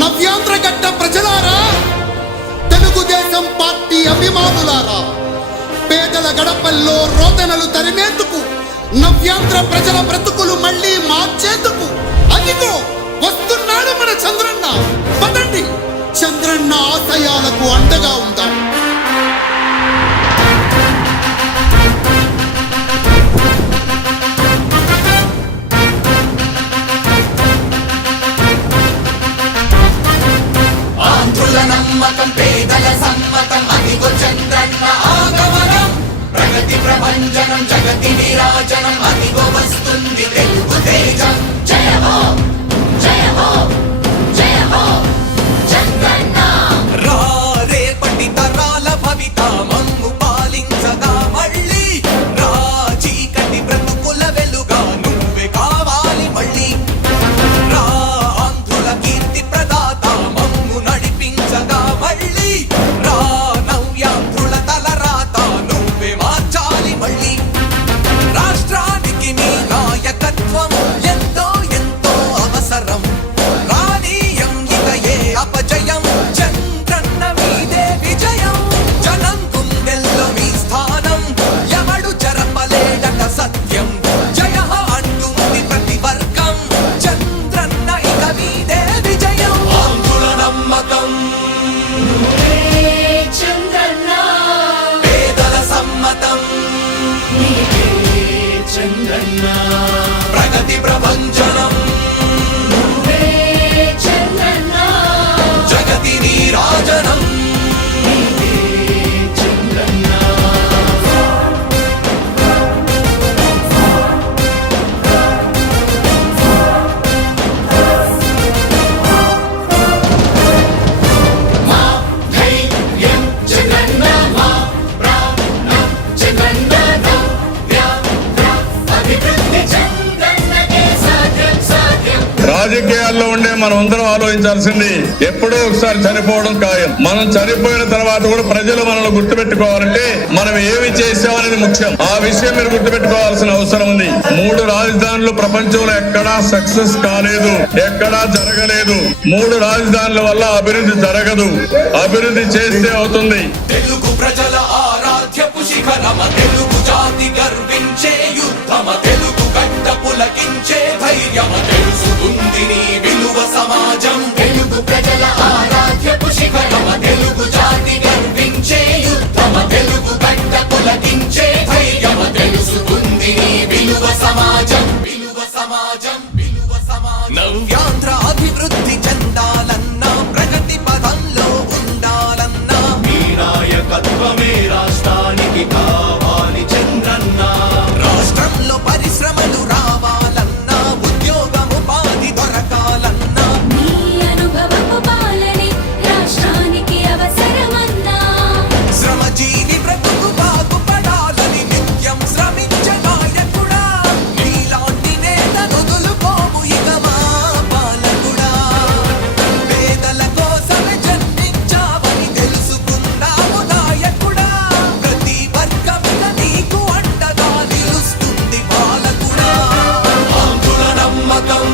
నవ్యాంధ్రగడ్డ ప్రజలారా, తెలుగుదేశం పార్టీ అభిమానులారా, పేదల గడపల్లో రోదనలు తరిమేందుకు, నవ్యాంధ్ర ప్రజల బ్రతుకులు మళ్ళీ మార్చేందుకు అదిగో వస్తున్నాడు మన చంద్రన్న. పదండి, చంద్రన్న ఆశయాలకు అండగా ఉందాం. ఆంధ్రుల నమ్మకం, పేదల సమ్మతం, అదిగో చంద్రన్న ఆగమనం. ప్రగతి ప్రభంజనం, జగతి నీరాజనం, అదిగో వస్తుంది తెలుగు తేజం. జయ హో, జయ హో, జయ హో చంద్రన్న. రా రేపటి తరాల భవిత మమ్ము పాలించగా మళ్ళీ, రా చీకటి బ్రతుకుల వెలుగా నువ్వే కావాలి మళ్ళీ. రా ఆంధ్రుల కీర్తి ప్రదాత మమ్ము నడిపించగా మళ్ళీ, రా నవ్యాంధ్రుల తలరాత నువ్వే మార్చాలి మళ్ళీ. రాష్ట్రానికి నీ నాయకత్వం ఎంతో ఎంతో అవసరం. రానీయం ఇక ఏ అపజయం, చంద్రన్న మీదే విజయం. జనం గుండెల్లో మీ స్థానం, ఎవడు జరపలేడట సత్యం. జయ అంటుంది ప్రతి వర్గం, చంద్రన్న ఇక మీదే విజయం. ఆంధ్రుల నమ్మకం, చంద్రన్న పేదల సమ్మతం, చంద్రన్న ప్రగతి ప్రభంజనం, చంద్రన్న జగతి నీరాజనం, చంద్రన్న. మా ధైర్యం చంద్రన్న, మా ప్రాణం చంద్రన్న, అభివృద్ధి చంద్రన్నకే సాధ్యం సాధ్యం. రాజకీయాల్లో ఉండే మనం అందరం ఆలోచించాల్సింది, ఎప్పుడో ఒకసారి చనిపోవడం ఖాయం. మనం చనిపోయిన తర్వాత కూడా ప్రజలు మనల్ని గుర్తుపెట్టుకోవాలంటే మనం ఏమి చేసామనేది ముఖ్యం. ఆ విషయం మీరు గుర్తుపెట్టుకోవాల్సిన అవసరం ఉంది. 3 రాజధానులు ప్రపంచంలో ఎక్కడా సక్సెస్ కాలేదు, ఎక్కడా జరగలేదు. 3 రాజధానుల వల్ల అభివృద్ధి జరగదు, అభివృద్ధి చేస్తే అవుతుంది. తెలుగు ప్రజల ఆరాధ్యపు శిఖరమ, తెలుగు జాతి గర్వించే యుద్ధమ, తెలుగు గడ్డ పులకించే ధైర్యమ, తెలుసుకుంది నీ విలువ సమాజం. తెలుగు ప్రజల ఆరాధ్యపు శిఖరమ, తెలుగు జాతి గర్వించే యుద్ధమ, తెలుగు గడ్డ పులకించే ధైర్యమ, తెలుసుకుంది నీ విలువ సమాజం. విలువ సమాజం, విలువ సమాజం. నవ్యాంధ్ర అభివృద్ధి చెందాలన్నా, ప్రగతి పదంలో ఉండాలన్నా, మీ నాయకత్వమే రాష్ట్రానికి కావాలి చంద్రన్న. రాష్ట్రంలో పరిశ్రమలు రావాలన్నా, ఉద్యోగం ఉపాధి దొరకాలన్నా, నీ అనుభవపు పాలనే రాష్ట్రానికి అవసరమన్నా. శ్రమజీవి బ్రతుకు బాగుపడాలని నిత్యం శ్రమించే నాయకుడా, నీలాంటి నేత నొదులుకోము ఇక మా పాలకుడా. పేదల కోసమే జన్మించావని తెలుసుకున్నావు నాయకుడా, ప్రతి వర్గంగా నీకు అండగా నిలుస్తుంది పాలకుడా. ఆంధ్రుల నమ్మకం,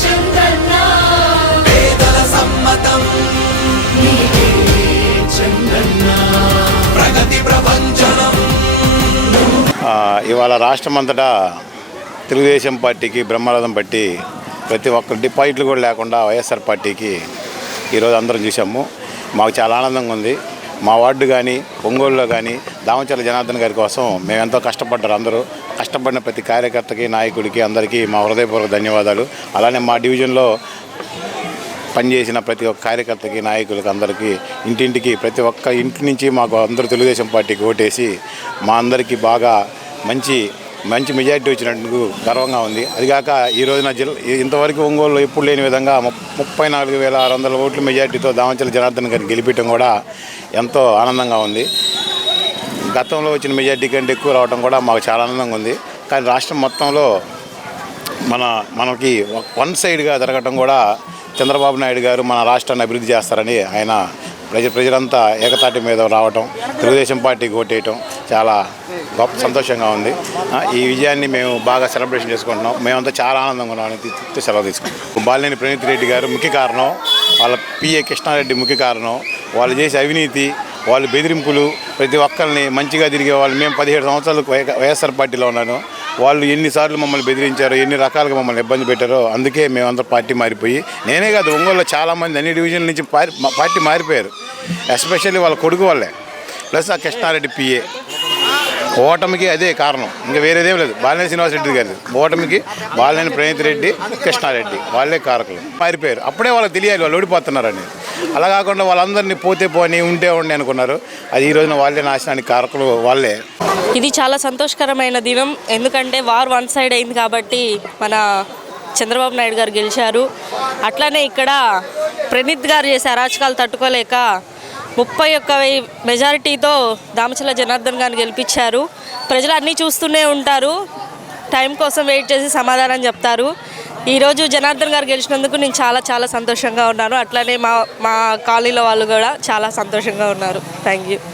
చంద్రన్న పేదల సమ్మతం, చంద్రన్న ప్రగతి ప్రభంజనం. ఇవాళ రాష్ట్రమంతటా తెలుగుదేశం పార్టీకి బ్రహ్మరథం పట్టి ప్రతి ఒక్క డిపాజిట్లు కూడా లేకుండా వైఎస్ఆర్ పార్టీకి ఈరోజు అందరం చూసాము. మాకు చాలా ఆనందంగా ఉంది. మా వార్డు కానీ ఒంగోలులో కానీ దామచర్ల జనార్దన్ గారి కోసం మేము ఎంతో కష్టపడ్డారు. అందరూ కష్టపడిన ప్రతి కార్యకర్తకి, నాయకుడికి అందరికీ మా హృదయపూర్వక ధన్యవాదాలు. అలానే మా డివిజన్లో పనిచేసిన ప్రతి ఒక్క కార్యకర్తకి, నాయకులకి అందరికీ, ఇంటింటికి ప్రతి ఒక్క ఇంటి నుంచి మాకు అందరూ తెలుగుదేశం పార్టీకి ఓటేసి మా అందరికీ బాగా మంచి మంచి మెజారిటీ వచ్చినట్టుకు గర్వంగా ఉంది. అదిగాక ఈ రోజున ఇంతవరకు ఒంగోలులో ఎప్పుడు లేని విధంగా 34,600 ఓట్ల మెజారిటీతో దామచర్ల జనార్దన్ గారిని గెలిపించడం కూడా ఎంతో ఆనందంగా ఉంది. గతంలో వచ్చిన మెజారిటీ కంటే ఎక్కువ రావడం కూడా మాకు చాలా ఆనందంగా ఉంది. కానీ రాష్ట్రం మొత్తంలో మనకి వన్ సైడ్గా జరగటం కూడా చంద్రబాబు నాయుడు గారు మన రాష్ట్రాన్ని అభివృద్ధి చేస్తారని ఆయన ప్రజలంతా ఏకతాటి మీద రావటం, తెలుగుదేశం పార్టీకి ఓటేయటం చాలా గొప్ప సంతోషంగా ఉంది. ఈ విజయాన్ని మేము బాగా సెలబ్రేషన్ చేసుకుంటున్నాం. మేమంతా చాలా ఆనందంగా ఉన్నామని సెలవు తీసుకుంటాం. బాలినేని ప్రణీత్ రెడ్డి గారు ముఖ్య కారణం, వాళ్ళ పిఏ కృష్ణారెడ్డి ముఖ్య కారణం. వాళ్ళు చేసే అవినీతి, వాళ్ళు బెదిరింపులు, ప్రతి ఒక్కరిని మంచిగా తిరిగే వాళ్ళు. మేము 17 సంవత్సరాలు వైఎస్ఆర్ పార్టీలో ఉన్నాను. వాళ్ళు ఎన్నిసార్లు మమ్మల్ని బెదిరించారో, ఎన్ని రకాలుగా మమ్మల్ని ఇబ్బంది పెట్టారో, అందుకే మేమంతా పార్టీ మారిపోయి, నేనే కాదు ఒంగోలులో చాలామంది అన్ని డివిజన్ల నుంచి పార్టీ మారిపోయారు. ఎస్పెషల్లీ వాళ్ళ కొడుకు వాళ్ళే, ప్లస్ ఆ కృష్ణారెడ్డి పిఏ. ఓటమికి అదే కారణం, ఇంకా వేరేదేం లేదు. బాలినేని శ్రీనివాసరెడ్డి గారు ఓటమికి బాలినేని ప్రణీత్ రెడ్డి, కృష్ణారెడ్డి వాళ్ళే కారకులు. మారిపోయారు. అప్పుడే వాళ్ళకి తెలియాలి వాళ్ళు ఓడిపోతున్నారని. అలా కాకుండా వాళ్ళందరినీ పోతే పోని ఉంటే ఉండి అనుకున్నారు. అది ఈ రోజున వాళ్ళే నాశనానికి కారకులు వాళ్ళే. ఇది చాలా సంతోషకరమైన దినం. ఎందుకంటే వార్ వన్ సైడ్ అయింది కాబట్టి మన చంద్రబాబు నాయుడు గారు గెలిచారు. అట్లానే ఇక్కడ ప్రణీత్ గారు చేసే అరాచకాలు తట్టుకోలేక 31,000 మెజారిటీతో దామచల జనార్దన్ గారిని గెలిపించారు. ప్రజలు అన్నీ చూస్తూనే ఉంటారు, టైం కోసం వెయిట్ చేసి సమాధానం చెప్తారు. ఈరోజు జనార్దన్ గారు గెలిచినందుకు నేను చాలా సంతోషంగా ఉన్నాను. అట్లానే మా కాలనీలో వాళ్ళు కూడా చాలా సంతోషంగా ఉన్నారు. Thank you.